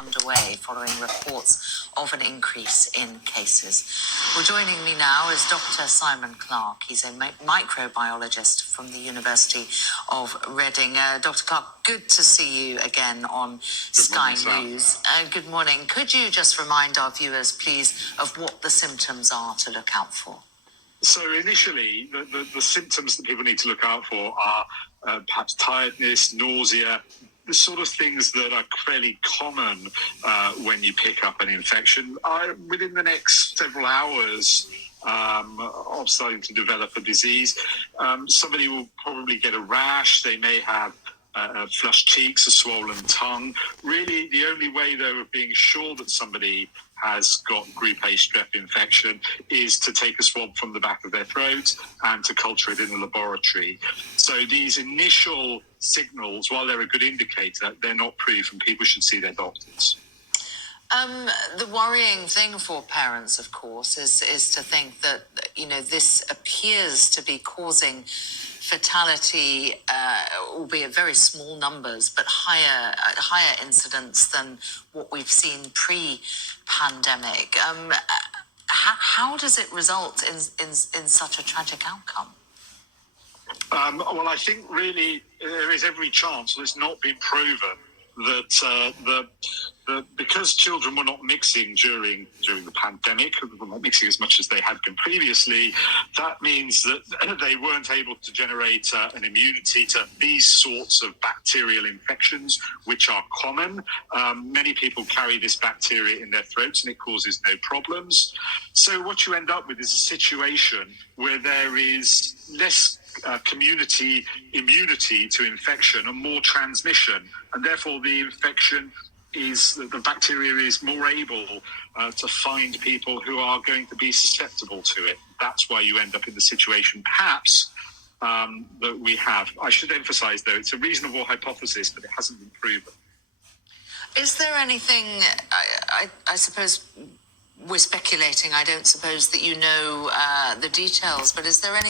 underway following reports of an increase in cases. Well, joining me now is Dr. Simon Clark. He's a microbiologist from the University of Reading. Dr. Clark, good to see you again on Sky News. Good morning. Could you just remind our viewers, please, of what the symptoms are to look out for? So initially, the symptoms that people need to look out for are perhaps tiredness, nausea, the sort of things that are fairly common when you pick up an infection. Within the next several hours of starting to develop a disease, somebody will probably get a rash. They may have flushed cheeks, a swollen tongue. Really, the only way, though, of being sure that somebody has got group A strep infection is to take a swab from the back of their throat and to culture it in the laboratory. So these initial signals, while they're a good indicator, they're not proof, and people should see their doctors. The worrying thing for parents, of course, is to think that, this appears to be causing fatality, albeit very small numbers, but higher incidence than what we've seen pre-pandemic. How does it result in such a tragic outcome? Well, I think really there is every chance, it's not been proven, that because children were not mixing during the pandemic, were not mixing as much as they had been previously, that means that they weren't able to generate an immunity to these sorts of bacterial infections, which are common. Many people carry this bacteria in their throats and it causes no problems. So what you end up with is a situation where there is less community immunity to infection and more transmission, and therefore the bacteria is more able to find people who are going to be susceptible to it. That's why you end up in the situation, perhaps, that we have. I should emphasize, though, it's a reasonable hypothesis, but it hasn't been proven. Is there anything, I suppose we're speculating, I don't suppose that you know the details, but is there any